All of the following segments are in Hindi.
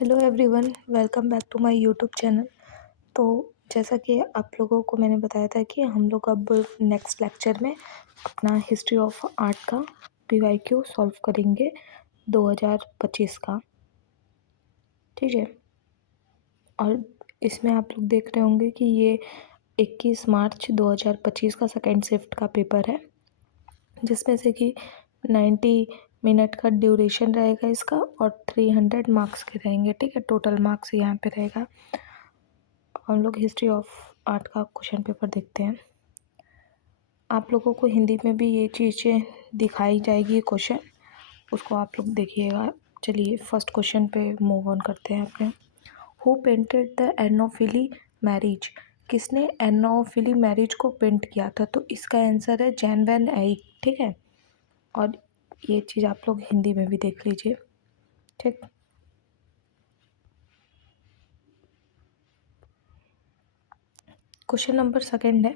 Hello everyone, welcome back to my YouTube channel. तो जैसा कि आप लोगों को मैंने बताया था कि हम लोग अब नेक्स्ट लेक्चर में अपना हिस्ट्री ऑफ आर्ट का पीवाईक्यू सॉल्व करेंगे 2025 का। ठीक है। और इसमें आप लोग देख रहे होंगे कि ये 21 मार्च 2025 का सेकेंड शिफ्ट का पेपर है, जिसमें से कि 90 मिनट का ड्यूरेशन रहेगा इसका और 300 मार्क्स के रहेंगे। ठीक है, टोटल मार्क्स यहाँ पे रहेगा। हम लोग हिस्ट्री ऑफ आर्ट का क्वेश्चन पेपर देखते हैं। आप लोगों को हिंदी में भी ये चीज़ें दिखाई जाएगी, क्वेश्चन, उसको आप लोग देखिएगा। चलिए फर्स्ट क्वेश्चन पे मूव ऑन करते हैं अपने। हु पेंटेड द एनोफिली मैरिज? किसने एनोफिली मैरिज को पेंट किया था? तो इसका आंसर है जैन वैन एइक। ठीक है, और ये चीज़ आप लोग हिंदी में भी देख लीजिए। ठीक, क्वेश्चन नंबर सेकंड है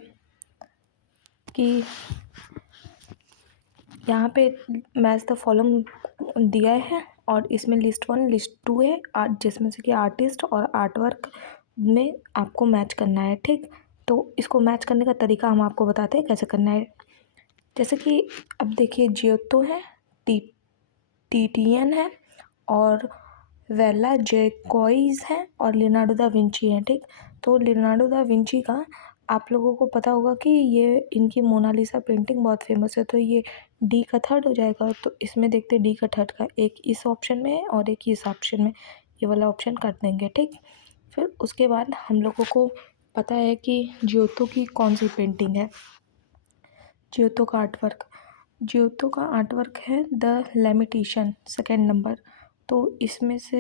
कि यहाँ पे मैच द फॉलोइंग दिया है और इसमें लिस्ट 1 लिस्ट 2 है, जिसमें से कि आर्टिस्ट और आर्टवर्क में आपको मैच करना है। ठीक, तो इसको मैच करने का तरीका हम आपको बताते हैं कैसे करना है। जैसे कि अब देखिए, जियोतो है, टीटियन है और वेला जैक्वाइज है और लियोनार्डो दा विंची है। ठीक, तो लियोनार्डो दा विंची का आप लोगों को पता होगा कि ये इनकी मोनालिसा पेंटिंग बहुत फेमस है, तो ये डी का थर्ड हो जाएगा। तो इसमें देखते हैं डी का थर्ड का, एक इस ऑप्शन में है और एक इस ऑप्शन में, ये वाला ऑप्शन कर देंगे। ठीक, फिर उसके बाद हम लोगों को पता है कि जियोतो की कौन सी पेंटिंग है। जियोतो का आर्टवर्क, जियोतो का आर्टवर्क है द लेमिटेशन, सेकेंड नंबर। तो इसमें से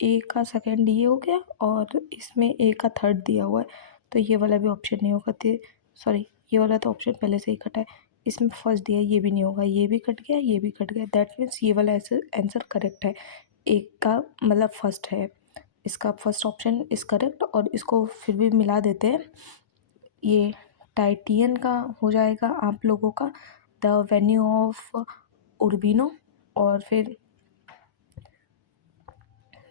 ए का सेकेंड ये हो गया और इसमें ए का थर्ड दिया हुआ है, तो ये वाला भी ऑप्शन नहीं होगा। तो सॉरी, ये वाला तो ऑप्शन पहले से ही कटा है। इसमें फर्स्ट दिया है, ये भी नहीं होगा, ये भी कट गया, ये भी कट गया। दैट मीन्स ये वाला आंसर करेक्ट है। एक का मतलब फर्स्ट है, इसका फर्स्ट ऑप्शन इज करेक्ट। और इसको फिर भी मिला देते हैं, ये टाइटियन का हो जाएगा आप लोगों का द वेन्यू ऑफ उर्बिनो, और फिर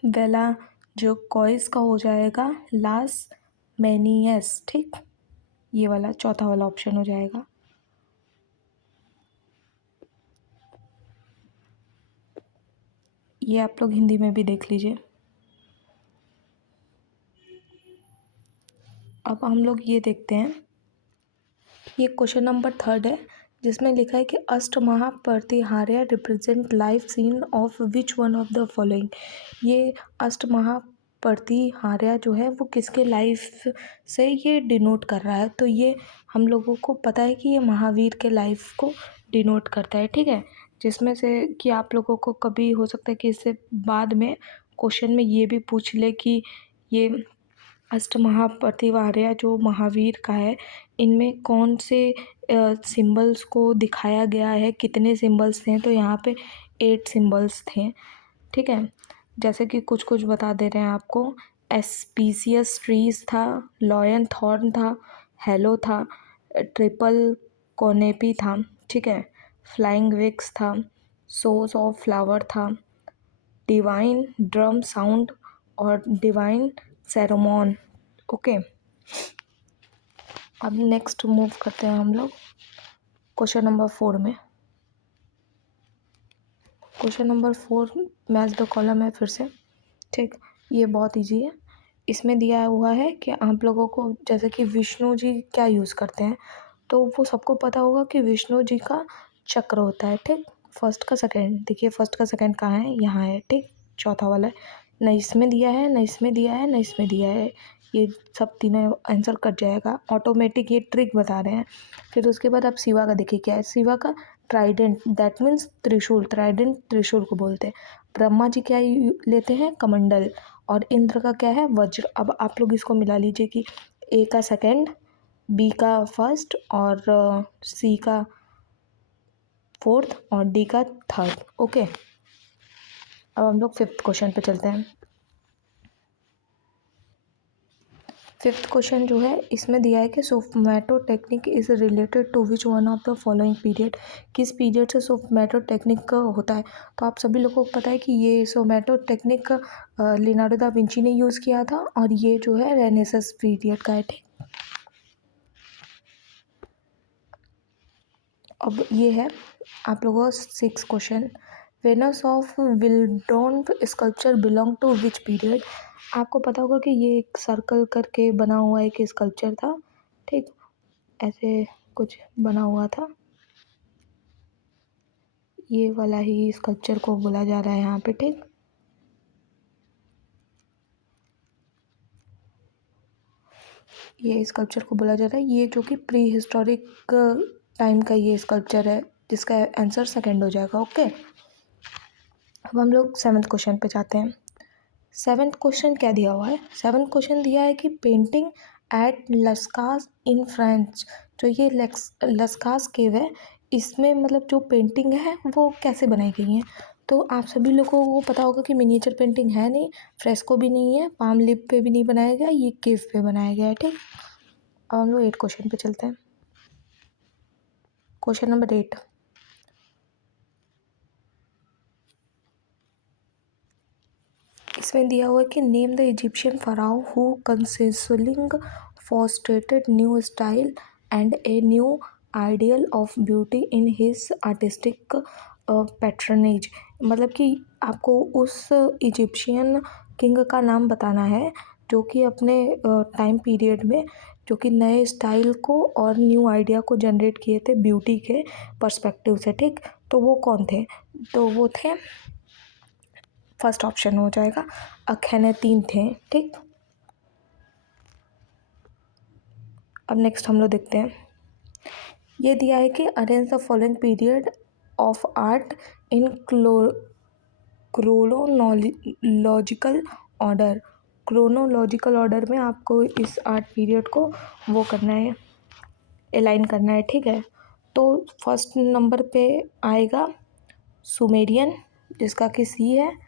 वेला जो कॉइस का हो जाएगा लास मैनियस। ठीक, ये वाला चौथा वाला ऑप्शन हो जाएगा। ये आप लोग हिंदी में भी देख लीजिए। अब हम लोग ये देखते हैं, ये क्वेश्चन नंबर थर्ड है, जिसमें लिखा है कि अष्टमहाप्रतिहार्य represent life scene of which one of the following. ये अष्टमहाप्रतिहार्य जो है वो किसके लाइफ से ये डिनोट कर रहा है? तो ये हम लोगों को पता है कि ये महावीर के लाइफ को डिनोट करता है। ठीक है, जिसमें से कि आप लोगों को कभी हो सकता है कि इससे बाद में क्वेश्चन में ये भी पूछ ले कि ये अष्टमहाप्रतिहार्य जो महावीर का है, इनमें कौन से सिंबल्स को दिखाया गया है, कितने सिंबल्स थे? तो यहाँ पे 8 सिंबल्स थे। ठीक है, जैसे कि कुछ कुछ बता दे रहे हैं आपको। एस्पीसियस ट्रीज था, लॉयन थॉर्न था, हेलो था, ट्रिपल कोनेपी था। ठीक है, फ्लाइंग विक्स था, सोर्स ऑफ फ्लावर था, डिवाइन ड्रम साउंड और डिवाइन सेरेमोन। ओके, अब नेक्स्ट मूव करते हैं हम लोग क्वेश्चन नंबर 4 में। Question number 4 match the column है फिर से। ठीक, ये बहुत इजी है। इसमें दिया हुआ है कि आप लोगों को जैसे कि विष्णु जी क्या यूज़ करते हैं, तो वो सबको पता होगा कि विष्णु जी का चक्र होता है। ठीक, फर्स्ट का सेकंड, देखिए फर्स्ट का सेकंड कहाँ है, यहाँ है। ठीक, चौथा वाला है, न इसमें दिया है, न इसमें दिया है, न इसमें दिया है। ये सब तीनों आंसर कट जाएगा ऑटोमेटिक, ये ट्रिक बता रहे हैं। फिर उसके बाद आप शिवा का देखिए क्या है, शिवा का ट्राइडेंट, दैट मीन्स त्रिशूल, ट्राइडेंट त्रिशूल को बोलते हैं। ब्रह्मा जी क्या लेते हैं, कमंडल, और इंद्र का क्या है, वज्र। अब आप लोग इसको मिला लीजिए कि ए का सेकंड, बी का फर्स्ट और सी का फोर्थ और डी का थर्ड। ओके, अब हम लोग फिफ्थ क्वेश्चन पे चलते हैं। फिफ्थ क्वेश्चन जो है इसमें दिया है कि sfumato technique is related to which one of the following period, किस पीरियड से सोफमैटो टेक्निक होता है। तो आप सभी लोगों को पता है कि ये सोफमैटो टेक्निक लियोनार्डो दा विंची ने यूज़ किया था और ये जो है रेनेसांस पीरियड का है। ठीक, अब ये है आप लोगों का सिक्स क्वेश्चन, वेनस ऑफ विल्डोन sculpture belong to which period. आपको पता होगा कि ये एक सर्कल करके बना हुआ एक स्कल्पचर था। ठीक, ऐसे कुछ बना हुआ था, ये वाला ही स्कल्पचर को बोला जा रहा है यहाँ पे। ठीक, ये स्कल्पचर को बोला जा रहा है, ये जो कि प्री हिस्टोरिक टाइम का ये स्कल्पचर है, जिसका आंसर सेकंड हो जाएगा। ओके, अब हम लोग सेवन्थ क्वेश्चन पे जाते हैं। सेवन्थ क्वेश्चन क्या दिया हुआ है, सेवन्थ क्वेश्चन दिया है कि पेंटिंग एट लस्कास इन फ्रांस, जो ये लस्कास केव है, इसमें मतलब जो पेंटिंग है वो कैसे बनाई गई हैं। तो आप सभी लोगों को पता होगा कि मिनिएचर पेंटिंग है नहीं, फ्रेस्को भी नहीं है, पाम लिप पे भी नहीं बनाया गया, ये केव पे बनाया गया है। ठीक, अब हम लोग 8 क्वेश्चन पे चलते हैं। क्वेश्चन नंबर 8, इसमें दिया हुआ है कि name the Egyptian pharaoh who consciously fostered new style and a new ideal of beauty in his artistic patronage. मतलब कि आपको उस इजिप्शियन किंग का नाम बताना है जो कि अपने टाइम पीरियड में जो कि नए स्टाइल को और न्यू आइडिया को जनरेट किए थे ब्यूटी के पर्सपेक्टिव से। ठीक, तो वो कौन थे, तो वो थे, फर्स्ट ऑप्शन हो जाएगा अखैनातीन थे। ठीक, अब नेक्स्ट हम लोग देखते हैं, ये दिया है कि arrange the following period of art in chronological order. Chronological order में आपको इस आर्ट पीरियड को वो करना है, अलाइन करना है। ठीक है, तो फर्स्ट नंबर पे आएगा सुमेरियन, जिसका कि सी है,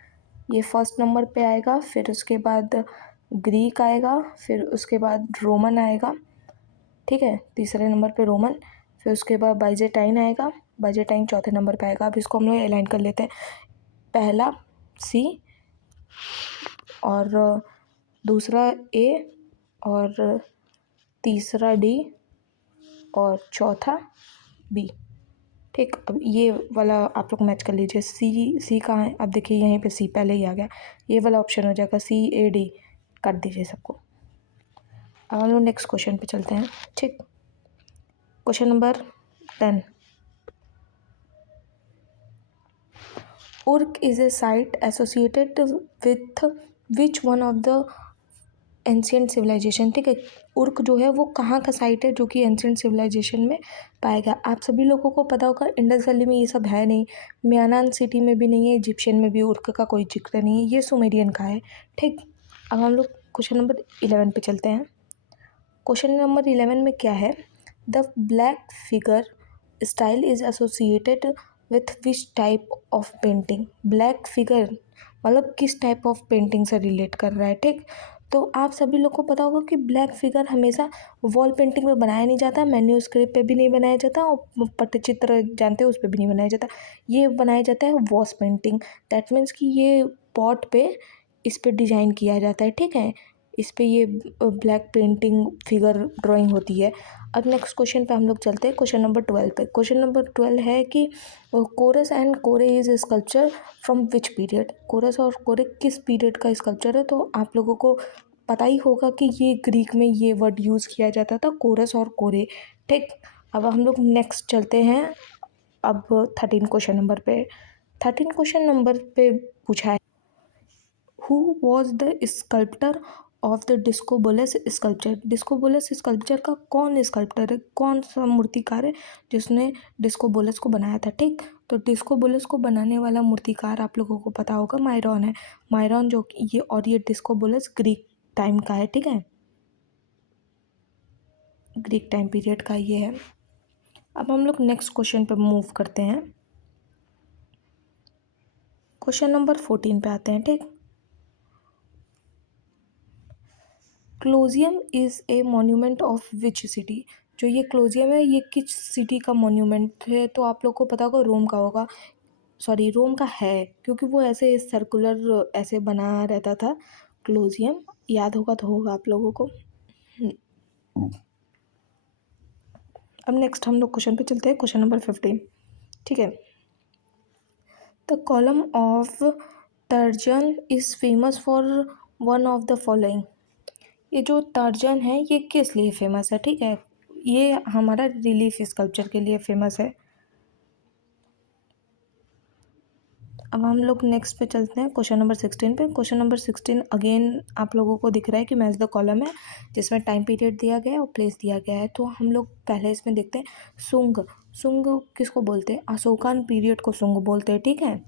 ये फर्स्ट नंबर पे आएगा। फिर उसके बाद ग्रीक आएगा, फिर उसके बाद रोमन आएगा। ठीक है, तीसरे नंबर पे रोमन, फिर उसके बाद बाइजेंटाइन आएगा, बाइजेंटाइन चौथे नंबर पे आएगा। अब इसको हम लोग अलाइन कर लेते हैं, पहला सी और दूसरा ए और तीसरा डी और चौथा बी। ठीक, अब ये वाला आप लोग मैच कर लीजिए, सी कहाँ है, अब देखिए यहीं पे सी पहले ही आ गया, ये वाला ऑप्शन हो जाएगा CAD, कर दीजिए सबको। अब हम लोग नेक्स्ट क्वेश्चन पे चलते हैं। ठीक, question number 10, Uruk is a site associated with which one of the ancient civilization. ठीक है, उर्क जो है वो कहाँ का साइट है जो कि एंशियंट सिविलाइजेशन में पाएगा। आप सभी लोगों को पता होगा इंडस वैली में ये सब है नहीं, म्यानान सिटी में भी नहीं है, इजिप्शियन में भी उर्क का कोई जिक्र नहीं है, ये सुमेरियन का है। ठीक, अब हम लोग क्वेश्चन नंबर 11 पे चलते हैं। क्वेश्चन नंबर 11 में क्या है, the black figure style is associated with which type of painting. Black figure मतलब किस टाइप ऑफ पेंटिंग से रिलेट कर रहा है। ठीक, तो आप सभी लोग को पता होगा कि ब्लैक फिगर हमेशा वॉल पेंटिंग में बनाया नहीं जाता, मैन्यूस्क्रिप्ट पे भी नहीं बनाया जाता और पट्टचित्र जानते हो उस पर भी नहीं बनाया जाता, ये बनाया जाता है वॉश पेंटिंग। दैट मीन्स कि ये पॉट पे इस पे डिजाइन किया जाता है। ठीक है, इस पे ये ब्लैक पेंटिंग फिगर ड्राइंग होती है। अब नेक्स्ट क्वेश्चन पे हम लोग चलते हैं, क्वेश्चन नंबर 12 पे। क्वेश्चन नंबर 12 है कि kouros and kore is sculpture from which period. Kouros और कोरे किस पीरियड का स्कल्पचर है, तो आप लोगों को पता ही होगा कि ये ग्रीक में ये वर्ड यूज़ किया जाता था, कोरस और कोरे। ठीक, अब हम लोग नेक्स्ट चलते हैं, अब 13 क्वेश्चन नंबर पे। 13 क्वेश्चन नंबर पे पूछा है, who was the sculptor of the Discobolus sculpture. Discobolus sculpture का कौन स्कल्प्टर है, कौन सा मूर्तिकार है जिसने डिस्कोबोलस को बनाया था। ठीक, तो डिस्कोबोलस को बनाने वाला मूर्तिकार आप लोगों को पता होगा मायरॉन है, मायरॉन जो कि ये, और ये डिस्कोबोलस ग्रीक टाइम का है। ठीक है, ग्रीक टाइम पीरियड का ये है। अब हम लोग नेक्स्ट क्वेश्चन पर मूव करते हैं, क्वेश्चन नंबर 14 पे आते हैं। ठीक, Colosseum is a monument of which city. जो ये क्लोजियम है ये किस सिटी का मोन्यूमेंट है? तो आप लोग को पता होगा रोम का होगा, सॉरी रोम का है, क्योंकि वो ऐसे सर्कुलर ऐसे बना रहता था क्लोजियम, याद होगा तो होगा आप लोगों को। अब नेक्स्ट हम लोग क्वेश्चन पे चलते हैं, क्वेश्चन नंबर 15। ठीक है, the column of Trajan is famous for one of the following. ये जो तर्जन है ये किस लिए फेमस है? ठीक है, ये हमारा रिलीफ स्कल्पचर के लिए फेमस है। अब हम लोग नेक्स्ट पे चलते हैं, क्वेश्चन नंबर 16 पे। क्वेश्चन नंबर 16 अगेन आप लोगों को दिख रहा है कि मैच द कॉलम है, जिसमें टाइम पीरियड दिया गया है और प्लेस दिया गया है। तो हम लोग पहले इसमें देखते हैं सुंग। सुंग किसको बोलते हैं? अशोकन पीरियड को सुंग बोलते हैं। ठीक है,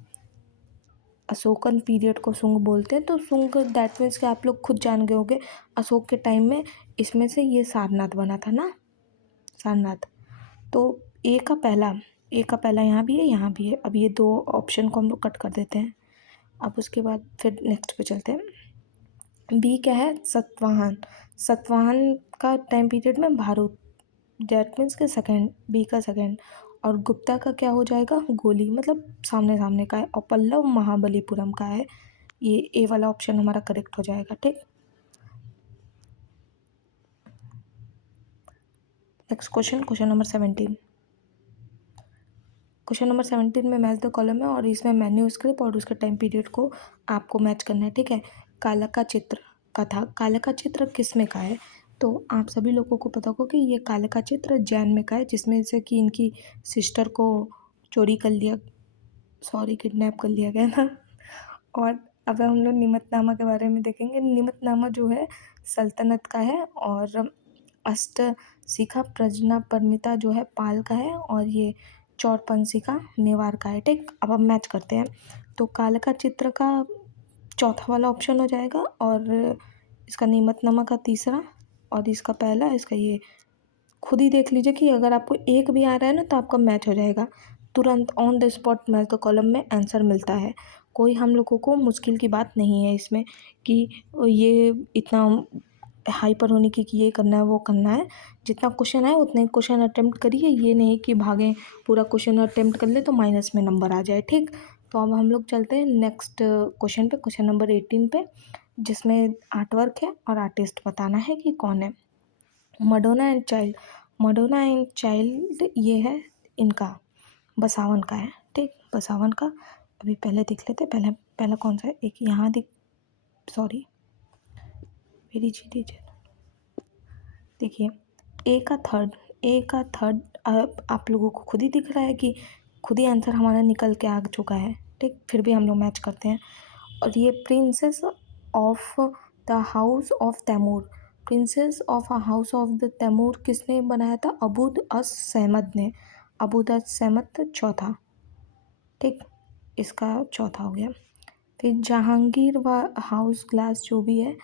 अशोकन पीरियड को सुंग बोलते हैं। तो सुंग दैट मीन्स कि आप लोग खुद जान गए होंगे, अशोक के टाइम में इसमें से ये सारनाथ बना था ना, सारनाथ। तो ए का पहला यहाँ भी है, यहाँ भी है। अब ये दो ऑप्शन को हम लोग कट कर देते हैं। अब उसके बाद फिर नेक्स्ट पे चलते हैं। बी क्या है? सतवाहन। सतवाहन का टाइम पीरियड में भारूद, डेट मीन्स के सेकेंड, बी का सेकेंड। और गुप्ता का क्या हो जाएगा? गोली, मतलब सामने सामने का है। और पल्लव महाबलीपुरम का है। ये ए वाला ऑप्शन हमारा करेक्ट हो जाएगा। ठीक, next question, question number 17। Question number 17 में मैच द कॉलम है और इसमें मेन्यू स्क्रिप्ट और उसके टाइम पीरियड को आपको मैच करना है। ठीक है, काला का चित्र का था। काला का चित्र किस में का है? तो आप सभी लोगों को पता होगा कि ये काला का चित्र जैन में का है, जिसमें से कि इनकी सिस्टर को चोरी कर लिया, सॉरी किडनैप कर लिया गया था। और अब हम लोग निमतनामा के बारे में देखेंगे। निमतनामा जो है सल्तनत का है, और अष्ट शिखा प्रजना परमिता जो है पाल का है, और ये चौरपंसी का मेवाड़ का है। ठीक, अब हम मैच करते हैं। तो काल का चित्र का चौथा वाला ऑप्शन हो जाएगा, और इसका नीमतनामा का तीसरा, और इसका पहला, इसका ये। खुद ही देख लीजिए कि अगर आपको एक भी आ रहा है ना तो आपका मैच हो जाएगा तुरंत, on the spot match the column में आंसर मिलता है। कोई हम लोगों को मुश्किल की बात नहीं है इसमें कि ये इतना हाइपर होने की कि ये करना है वो करना है। जितना क्वेश्चन है उतने क्वेश्चन अटेम्प्ट करिए, ये नहीं कि भागें पूरा क्वेश्चन अटेम्प्ट कर ले तो माइनस में नंबर आ जाए। ठीक, तो अब हम लोग चलते हैं नेक्स्ट क्वेश्चन पे, क्वेश्चन नंबर 18 पे, जिसमें आर्ट वर्क है और आर्टिस्ट बताना है कि कौन है। Madonna and child. Madonna and child ये है इनका बसावन का है। ठीक, बसावन का अभी पहले देख लेते हैं। पहले पहला कौन सा है? एक यहाँ दिख, सॉरी मेरी चीज़, देखिए ए का थर्ड आप लोगों को खुद ही दिख रहा है कि खुद ही आंसर हमारा निकल के आ चुका है। ठीक, फिर भी हम लोग मैच करते हैं। और ये princes of the house of Timur. Princes of house of the Timur किसने बनाया था? अबूद अस सहमद ने। अबूद अस सहमद चौथा। ठीक, इसका चौथा हो गया। फिर जहांगीर व हाउस ग्लास जो भी है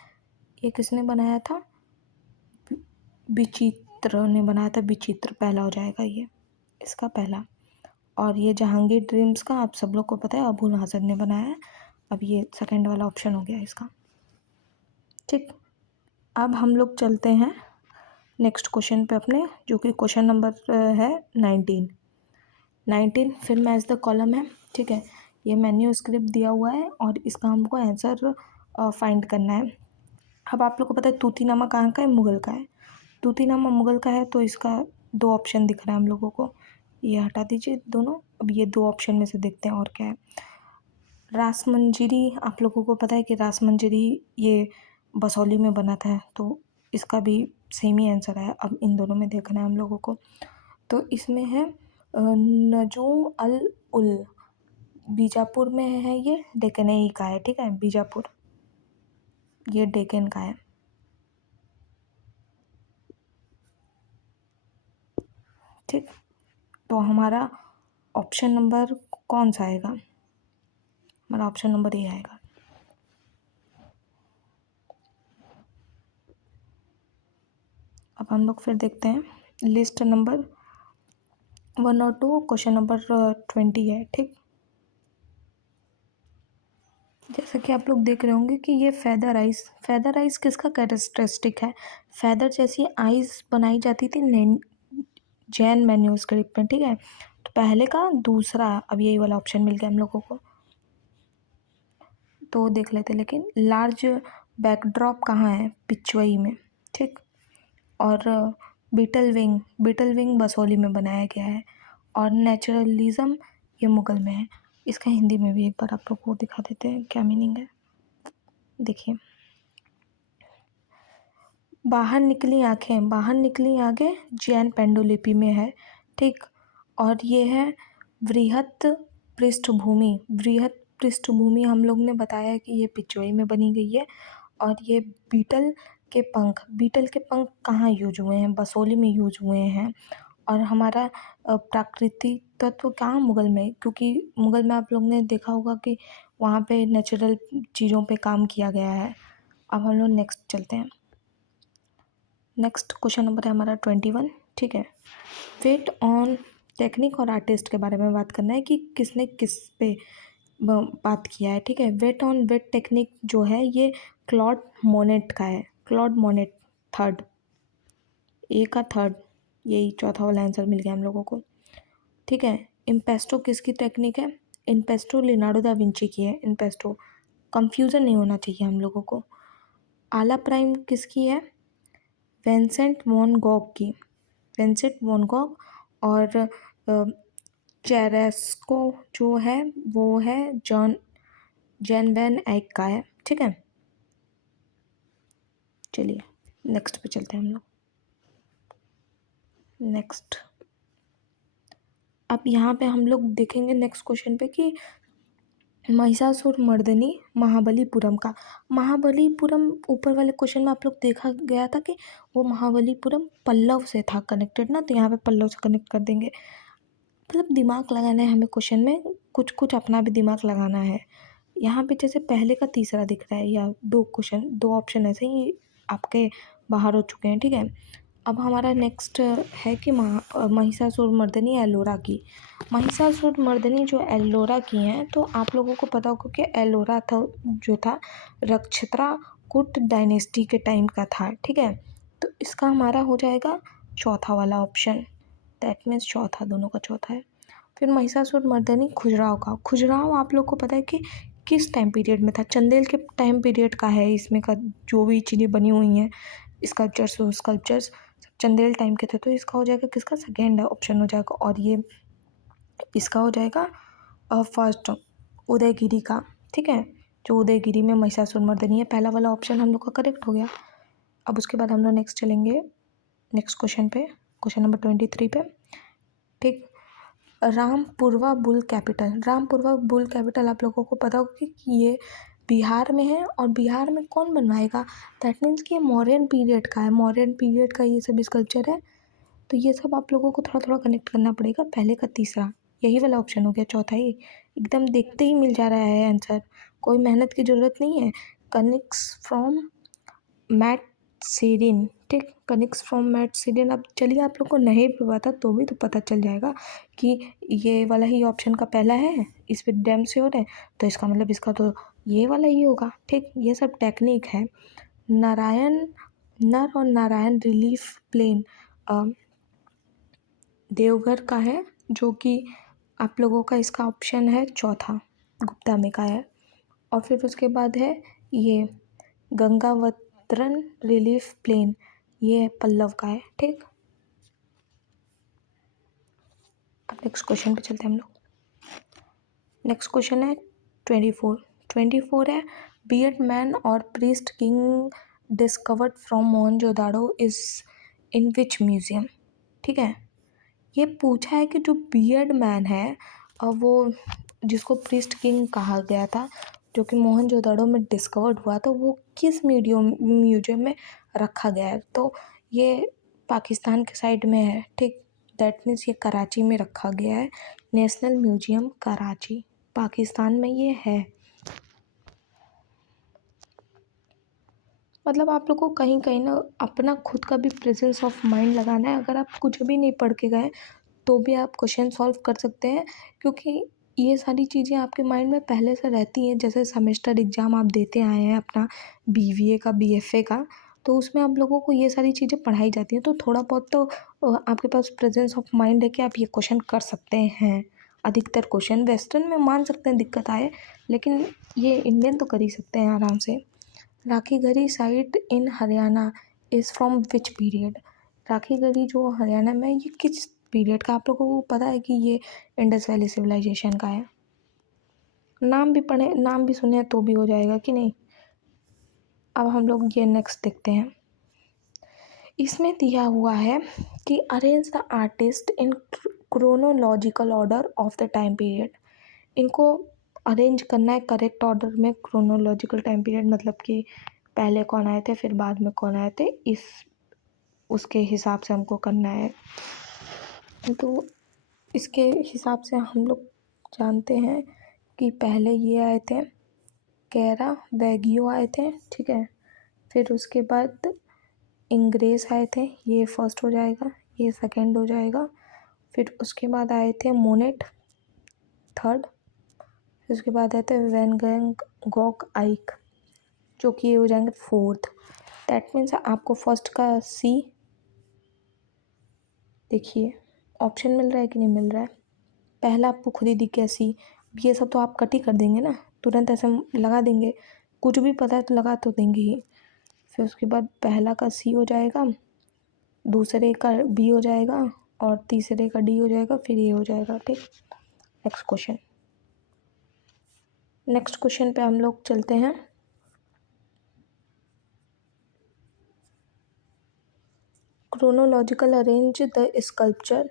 ये किसने बनाया था? विचित्र ने बनाया था। विचित्र पहला हो जाएगा ये, इसका पहला। और ये जहांगीर ड्रीम्स का आप सब लोग को पता है अबुल हसन ने बनाया है। अब ये सेकंड वाला ऑप्शन हो गया इसका। ठीक, अब हम लोग चलते हैं नेक्स्ट क्वेश्चन पे अपने, जो कि क्वेश्चन नंबर है 19। फिर मैच द कॉलम है। ठीक है, ये मेन्यू स्क्रिप्ट दिया हुआ है और इसका हमको आंसर फाइंड करना है। अब आप लोग को पता है तूतीनामा कहाँ का है? मुगल का है। तूतीनामा मुगल का है, तो इसका दो ऑप्शन दिख रहा है हम लोगों को, ये हटा दीजिए दोनों। अब ये दो ऑप्शन में से देखते हैं और क्या है। रासमंजरी, आप लोगों को पता है कि रासमंजरी ये बसौली में बना था, तो इसका भी सेम ही आंसर है। अब इन दोनों में देखना है हम लोगों को। तो इसमें है नजूम अल उल, बीजापुर में है, ये डेकनई का है। ठीक है, बीजापुर ये डेकन का है। ठीक, तो हमारा ऑप्शन नंबर कौन सा आएगा? हमारा ऑप्शन नंबर ए आएगा। अब हम लोग फिर देखते हैं लिस्ट नंबर 1 और 2, क्वेश्चन नंबर 20 है। ठीक, जैसा कि आप लोग देख रहे होंगे कि ये फेदर आइज किसका कैरेक्टरिस्टिक है? फेदर जैसी आइज बनाई जाती थी जैन मैन्यूस्क्रिप्ट में, ठीक है। तो पहले का दूसरा, अब यही वाला ऑप्शन मिल गया हम लोगों को, तो देख लेते। लेकिन लार्ज बैकड्रॉप कहाँ है? पिछवई में, ठीक। और बीटल विंग बसोली में बनाया गया है। और नेचुरलिज्म ये मुगल में है। इसका हिंदी में भी एक बार आप लोग को दिखा देते हैं क्या मीनिंग है। देखिए, बाहर निकली आंखें जैन पेंडुलिपि में है, ठीक। और ये है वृहत पृष्ठभूमि हम लोग ने बताया कि ये पिचोई में बनी गई है। और ये बीटल के पंख कहाँ यूज हुए हैं? बसोली में यूज हुए हैं। और हमारा प्राकृतिक तत्व कहाँ? मुगल में, क्योंकि मुगल में आप लोग ने देखा होगा कि वहाँ पे नेचुरल चीज़ों पे काम किया गया है। अब हम लोग नेक्स्ट चलते हैं। नेक्स्ट क्वेश्चन नंबर है हमारा 21, ठीक है। वेट ऑन टेक्निक और आर्टिस्ट के बारे में बात करना है कि किसने किस पे बात किया है, ठीक है। वेट टेक्निक जो है ये क्लॉड मोनेट का है। क्लॉड मोनेट थर्ड, ए का थर्ड, यही चौथा वाला आंसर मिल गया हम लोगों को, ठीक है। इम्पेस्टो किसकी टेक्निक है? इम्पेस्टो लियोनार्डो दा विंची की है। इम्पेस्टो, कंफ्यूजन नहीं होना चाहिए हम लोगों को। आला प्राइम किसकी है? Vincent van Gogh. और चेरेस्को जो है वो है जैन वैन एग का है, ठीक है। चलिए नेक्स्ट पे चलते हैं हम लोग। नेक्स्ट, अब यहाँ पे हम लोग देखेंगे नेक्स्ट क्वेश्चन पे कि महिषासुर मर्दिनी महाबलीपुरम ऊपर वाले क्वेश्चन में आप लोग देखा गया था कि वो महाबलीपुरम पल्लव से था कनेक्टेड ना, तो यहाँ पे पल्लव से कनेक्ट कर देंगे। मतलब दिमाग लगाना है हमें क्वेश्चन में, कुछ कुछ अपना भी दिमाग लगाना है। यहाँ पे जैसे पहले का तीसरा दिख रहा है, या दो ऑप्शन ऐसे ही आपके बाहर हो चुके हैं, ठीक है। अब हमारा नेक्स्ट है कि महिषासुरमर्दिनी एलोरा की। महिषासुरमर्दिनी जो एलोरा की हैं, तो आप लोगों को पता होगा कि एलोरा था नक्षत्राकूट डायनेस्टी के टाइम का था, ठीक है। तो इसका हमारा हो जाएगा चौथा वाला ऑप्शन, दैट मीन्स चौथा, दोनों का चौथा है। फिर महिषासुरमर्दिनी खुजराहो आप लोग को पता है कि किस टाइम पीरियड में था? चंदेल के टाइम पीरियड का है। इसमें का जो भी चीज़ें बनी हुई हैं, स्कल्पचर्स चंदेल टाइम के थे, तो इसका हो जाएगा किसका? सेकेंड ऑप्शन हो जाएगा। और ये इसका हो जाएगा फर्स्ट, उदयगिरी का, ठीक है। जो उदयगिरी में महिषासुरमर्दिनी है, पहला वाला ऑप्शन हम लोग का करेक्ट हो गया। अब उसके बाद हम लोग नेक्स्ट चलेंगे नेक्स्ट क्वेश्चन पे, क्वेश्चन नंबर 23 पे, ठीक। रामपुरवा बुल कैपिटल आप लोगों को पता होगा कि ये बिहार में है। और बिहार में कौन बनवाएगा? दैट मीन्स कि ये मौर्यन पीरियड का है। मौर्यन पीरियड का ये सब स्कल्पचर है। तो ये सब आप लोगों को थोड़ा थोड़ा कनेक्ट करना पड़ेगा। पहले का तीसरा, यही वाला ऑप्शन हो गया चौथा ही, एकदम देखते ही मिल जा रहा है आंसर, कोई मेहनत की ज़रूरत नहीं है। कनिक्स फ्रॉम मैट सीरीन, ठीक। कनिक्स फ्रॉम मैट सीरीन। अब चलिए, आप लोग को नहीं भी पता तो भी तो पता चल जाएगा कि ये वाला ही ऑप्शन का पहला है, इस पर डैम श्योर है, तो इसका मतलब इसका तो ये वाला ही होगा, ठीक। ये सब टेक्निक है। नर और नारायण रिलीफ प्लेन देवघर का है, जो कि आप लोगों का इसका ऑप्शन है चौथा, गुप्ता में का है। और फिर उसके बाद है ये गंगावतरन रिलीफ प्लेन, ये पल्लव का है, ठीक। अब नेक्स्ट क्वेश्चन पे चलते हैं हम लोग। नेक्स्ट क्वेश्चन है 24 है, बियर्ड मैन और priest king discovered from Mohenjodaro is in which museum, ठीक है। ये पूछा है कि जो बियर्ड मैन है और वो जिसको प्रीस्ट किंग कहा गया था, जो कि मोहनजोदड़ो में डिस्कवर्ड हुआ था, वो किस म्यूजियम में रखा गया है? तो ये पाकिस्तान के साइड में है, ठीक। दैट मीन्स ये कराची में रखा गया है। नेशनल म्यूजियम कराची, पाकिस्तान में ये है। मतलब आप लोग को कहीं कहीं ना अपना खुद का भी प्रेजेंस ऑफ माइंड लगाना है। अगर आप कुछ भी नहीं पढ़ के गए तो भी आप क्वेश्चन सॉल्व कर सकते हैं, क्योंकि ये सारी चीज़ें आपके माइंड में पहले से रहती हैं। जैसे सेमेस्टर एग्ज़ाम आप देते आए हैं अपना बीवीए का, बीएफए का, तो उसमें आप लोगों को ये सारी चीज़ें पढ़ाई जाती हैं। तो थोड़ा बहुत तो आपके पास प्रेजेंस ऑफ माइंड है कि आप ये क्वेश्चन कर सकते हैं। अधिकतर क्वेश्चन वेस्टर्न में मान सकते हैं दिक्कत आए, लेकिन ये इंडियन तो कर ही सकते हैं आराम से। Rakhi Garhi site in Haryana is from which period? Rakhi Garhi जो हरियाणा में है, ये किस पीरियड का? आप लोगों को पता है कि ये इंडस वैली सिविलाइजेशन का है। नाम भी पढ़े, नाम भी सुने तो भी हो जाएगा कि नहीं। अब हम लोग ये नेक्स्ट देखते हैं। इसमें दिया हुआ है कि arrange the artist in chronological order of the time period. इनको अरेंज करना है करेक्ट ऑर्डर में। क्रोनोलॉजिकल टाइम पीरियड मतलब कि पहले कौन आए थे फिर बाद में कौन आए थे, इस उसके हिसाब से हमको करना है। तो इसके हिसाब से हम लोग जानते हैं कि पहले ये आए थे कैरा वैगियो आए थे, ठीक है। फिर उसके बाद इंग्रेस आए थे, ये फर्स्ट हो जाएगा, ये सेकंड हो जाएगा। फिर उसके बाद आए थे मोनेट, थर्ड। फिर उसके बाद आए थे वैन गॉग आइक, जो कि ये हो जाएंगे फोर्थ। दैट मीन्स आपको फर्स्ट का सी, देखिए ऑप्शन मिल रहा है कि नहीं मिल रहा है। पहला आपको खुद ही दिख गया सी। ये सब तो आप कट ही कर देंगे ना, तुरंत ऐसे लगा देंगे। कुछ भी पता है तो लगा तो देंगे ही। फिर उसके बाद पहला का सी हो जाएगा, दूसरे का बी हो जाएगा और तीसरे का डी हो जाएगा, फिर ये हो जाएगा, ठीक। नेक्स्ट क्वेश्चन पे हम लोग चलते हैं। Chronological arrange the sculpture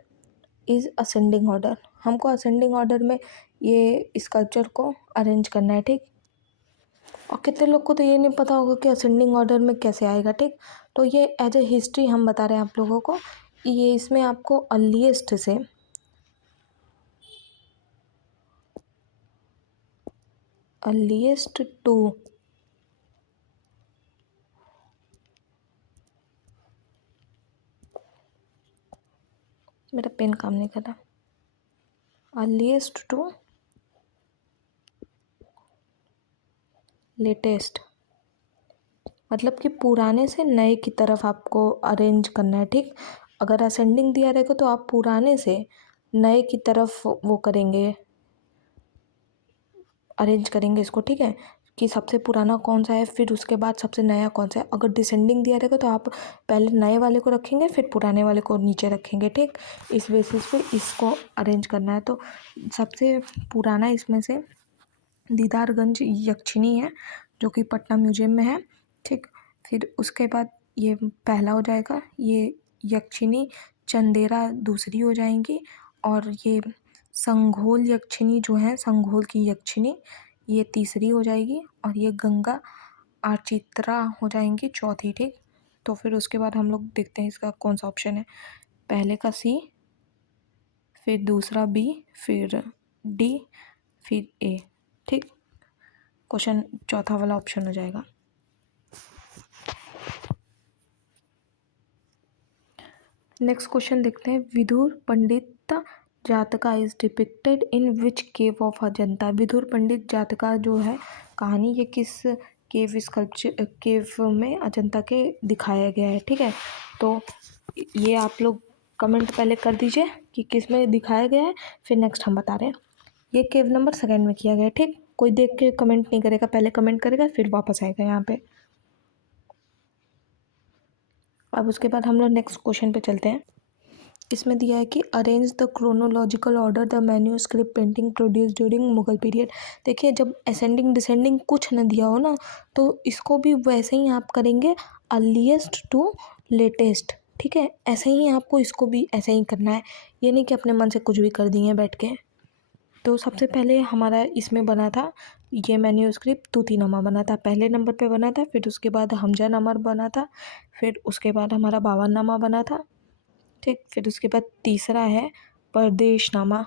is ascending order. हमको असेंडिंग ऑर्डर में ये स्कल्पचर को अरेंज करना है, ठीक। और कितने लोग को तो ये नहीं पता होगा कि असेंडिंग ऑर्डर में कैसे आएगा, ठीक। तो ये एज ए हिस्ट्री हम बता रहे हैं आप लोगों को। ये इसमें आपको अर्लीस्ट से अर्लीस्ट टू मेरा पेन काम नहीं कर रहा। अर्लीस्ट टू लेटेस्ट मतलब कि पुराने से नए की तरफ आपको अरेंज करना है, ठीक। अगर असेंडिंग दिया रहेगा तो आप पुराने से नए की तरफ वो करेंगे, अरेंज करेंगे इसको, ठीक है। कि सबसे पुराना कौन सा है फिर उसके बाद सबसे नया कौन सा है। अगर डिसेंडिंग दिया रहेगा तो आप पहले नए वाले को रखेंगे फिर पुराने वाले को नीचे रखेंगे, ठीक। इस बेसिस पे इसको अरेंज करना है। तो सबसे पुराना इसमें से दीदारगंज यक्षिणी है, जो कि पटना म्यूजियम में है, ठीक। फिर उसके बाद ये पहला हो जाएगा, ये यक्षिणी चंदेरा दूसरी हो जाएंगी, और ये संघोल यक्षिणी जो है, संघोल की यक्षिणी, ये तीसरी हो जाएगी, और ये गंगा आचित्रा हो जाएंगी चौथी, ठीक। तो फिर उसके बाद हम लोग देखते हैं इसका कौन सा ऑप्शन है। पहले का सी, फिर दूसरा बी, फिर डी, फिर ए, ठीक। क्वेश्चन चौथा वाला ऑप्शन हो जाएगा। नेक्स्ट क्वेश्चन देखते हैं। Vidhura Pandita Jataka is depicted in which cave of Ajanta. Vidhura Pandita Jataka जो है कहानी, ये किस केव स्कल्पचर केव में अजंता के दिखाया गया है, ठीक है। तो ये आप लोग कमेंट पहले कर दीजिए कि किस में दिखाया गया है, फिर नेक्स्ट हम बता रहे हैं। ये केव नंबर सेकंड में किया गया है, ठीक। कोई देख के कमेंट नहीं करेगा, पहले कमेंट करेगा फिर वापस आएगा यहाँ पे। अब उसके बाद हम लोग नेक्स्ट क्वेश्चन पे चलते हैं। इसमें दिया है कि arrange the chronological order the manuscript painting produce during Mughal period. देखिए जब असेंडिंग डिसेंडिंग कुछ न दिया हो ना, तो इसको भी वैसे ही आप करेंगे, अर्लीस्ट टू लेटेस्ट, ठीक है। ऐसे ही आपको इसको भी ऐसे ही करना है, ये नहीं कि अपने मन से कुछ भी कर दिए बैठ के। तो सबसे पहले हमारा इसमें बना था ये मैन्यूस्क्रिप्ट तूतीनामा बना था, पहले नंबर पे बना था। फिर उसके बाद हमजानामा बना था, फिर उसके बाद हमारा बावरनामा बना था, ठीक। फिर उसके बाद तीसरा है परदेशनामा,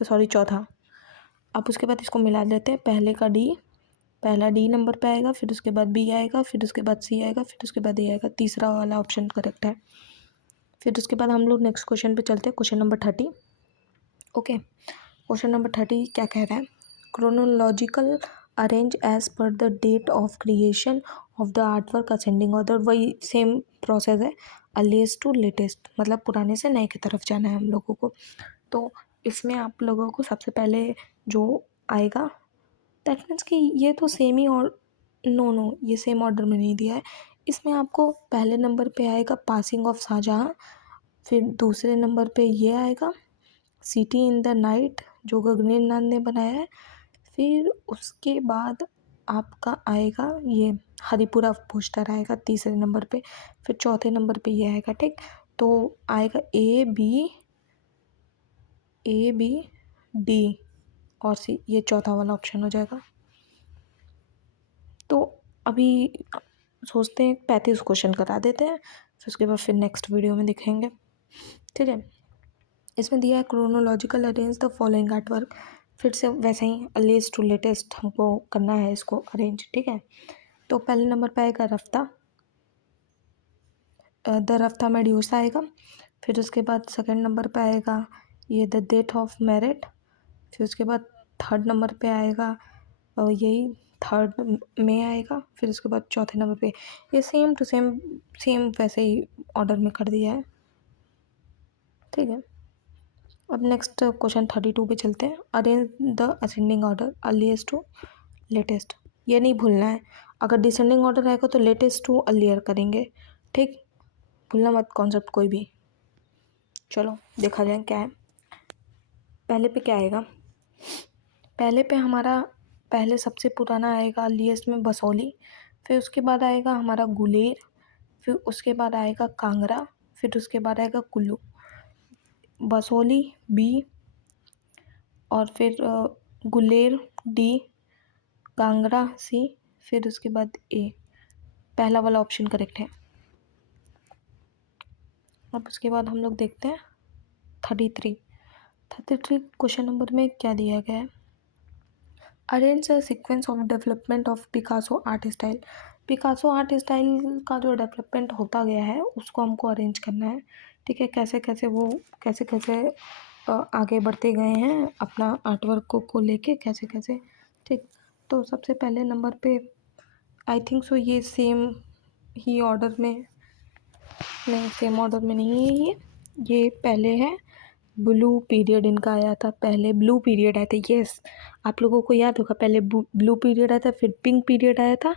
सॉरी चौथा। अब उसके बाद इसको मिला लेते हैं। पहले का डी, पहला डी नंबर पे आएगा, फिर उसके बाद बी आएगा, फिर उसके बाद सी आएगा, फिर उसके बाद ए आएगा। तीसरा वाला ऑप्शन करेक्ट है। फिर उसके बाद हम लोग नेक्स्ट क्वेश्चन पे चलते हैं, question number 30। Okay, question number 30 क्या कह रहा है, chronological arrange as per the date of creation of the art work ascending order. वही सेम प्रोसेस है, अर्लीस्ट टू लेटेस्ट, मतलब पुराने से नए की तरफ जाना है हम लोगों को। तो इसमें आप लोगों को सबसे पहले जो आएगा, दैट मीन्स कि ये तो सेम ही, और नो ये सेम ऑर्डर में नहीं दिया है। इसमें आपको पहले नंबर पे आएगा पासिंग ऑफ शाहजहाँ, फिर दूसरे नंबर पे ये आएगा सिटी इन द नाइट जो गगनेंद्र नाथ ने बनाया है, फिर उसके बाद आपका आएगा ये हरिपुरा पोस्टर आएगा तीसरे नंबर पे, फिर चौथे नंबर पे ये आएगा। ठीक, तो आएगा ए बी डी और सी, ये चौथा वाला ऑप्शन हो जाएगा। तो अभी सोचते हैं 35 क्वेश्चन करा देते हैं, फिर उसके बाद फिर नेक्स्ट वीडियो में दिखेंगे। ठीक है, इसमें दिया है chronological arrange the following art work, फिर से वैसे ही अर्लीस्ट टू लेटेस्ट हमको करना है इसको अरेंज। ठीक है, तो पहले नंबर पे आएगा रफ्ता, द रफ्ता मेड्यूसा आएगा। फिर उसके बाद सेकंड नंबर पे आएगा ये द डेथ ऑफ मेरिट। फिर उसके बाद थर्ड नंबर पे आएगा यही थर्ड में आएगा। फिर उसके बाद चौथे नंबर पे ये सेम टू सेम वैसे ही ऑर्डर में कर दिया है। ठीक है, अब नेक्स्ट क्वेश्चन 32 पे चलते हैं, arrange the ascending order earliest to latest. ये नहीं भूलना है, अगर डिसेंडिंग ऑर्डर आएगा तो लेटेस्ट टू अर्लियर करेंगे। ठीक, भूलना मत कॉन्सेप्ट कोई भी। चलो देखा जाए क्या है। पहले पे क्या आएगा, पहले पे हमारा पहले सबसे पुराना आएगा अर्लीस्ट में बसौली, फिर उसके बाद आएगा हमारा गुलेर, फिर उसके बाद आएगा कांगड़ा, फिर उसके बाद आएगा कुल्लू। बसौली बी, और फिर गुलेर डी, कांगड़ा सी, फिर उसके बाद ए। पहला वाला ऑप्शन करेक्ट है। अब उसके बाद हम लोग देखते हैं 33 क्वेश्चन नंबर में क्या दिया गया है, arrange a sequence of development of Picasso art style. Picasso art style का जो डेवलपमेंट होता गया है उसको हमको अरेंज करना है। ठीक है, कैसे कैसे वो कैसे कैसे आगे बढ़ते गए हैं अपना आर्ट वर्क को लेके कैसे कैसे। ठीक, तो सबसे पहले नंबर पे आई थिंक सो ये सेम ही ऑर्डर में, नहीं सेम ऑर्डर में नहीं है ये पहले है ब्लू पीरियड इनका आया था, पहले ब्लू पीरियड आया था। यस, आप लोगों को याद होगा, पहले ब्लू पीरियड आया था, फिर पिंक पीरियड आया था,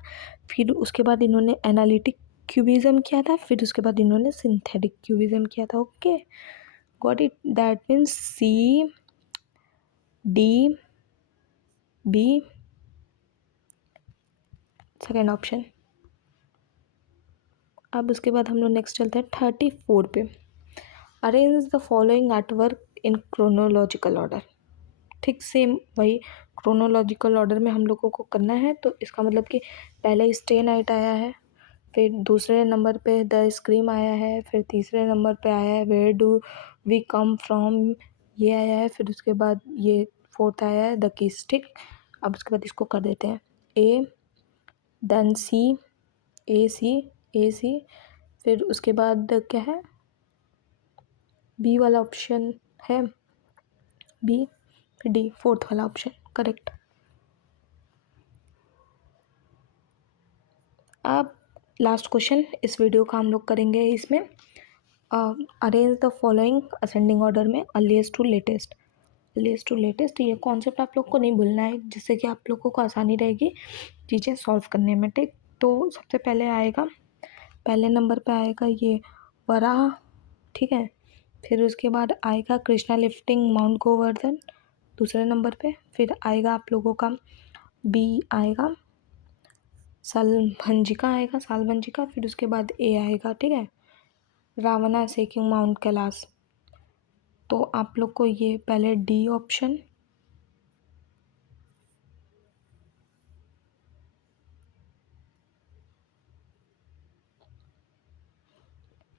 फिर उसके बाद इन्होंने एनालिटिक क्यूबिज्म किया था, फिर उसके बाद इन्होंने सिंथेटिक क्यूबिज्म किया था। Okay, got it, that means C D B second option. अब उसके बाद हम लोग नेक्स्ट चलते हैं 34 पे, arrange the following art work in chronological order. ठीक, सेम वही क्रोनोलॉजिकल ऑर्डर में हम लोगों को करना है। तो इसका मतलब कि पहले स्टे नाइट आया है, फिर दूसरे नंबर पे द स्क्रीम आया है, फिर तीसरे नंबर पे आया है where do we come from, ये आया है, फिर उसके बाद ये फोर्थ आया है द किस। ठीक, अब उसके बाद इसको कर देते हैं ए, देन सी, ए सी, फिर उसके बाद क्या है बी वाला ऑप्शन है, बी, फिर डी, फोर्थ वाला ऑप्शन करेक्ट। अब लास्ट क्वेश्चन इस वीडियो का हम लोग करेंगे, इसमें arrange the following ascending order में earliest to latest. Earliest to latest ये कॉन्सेप्ट आप लोग को नहीं भूलना है, जिससे कि आप लोगों को आसानी रहेगी चीज़ें सॉल्व करने में। ठीक, तो सबसे पहले आएगा, पहले नंबर पे आएगा ये वराह। ठीक है, फिर उसके बाद आएगा कृष्णा लिफ्टिंग माउंट गोवर्धन दूसरे नंबर पे, फिर आएगा आप लोगों का बी आएगा सालभंजिका, फिर उसके बाद ए आएगा। ठीक है, रावणा सेकिंग माउंट कैलाश। तो आप लोग को ये पहले D option,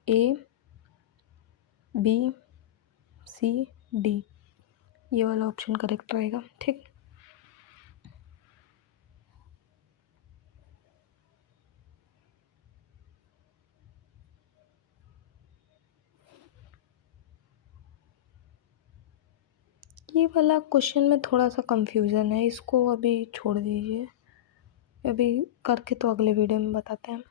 A B C D, ये वाला ऑप्शन करेक्ट रहेगा। ठीक, ये वाला क्वेश्चन में थोड़ा सा कंफ्यूजन है, इसको अभी छोड़ दीजिए। अभी करके तो अगले वीडियो में बताते हैं।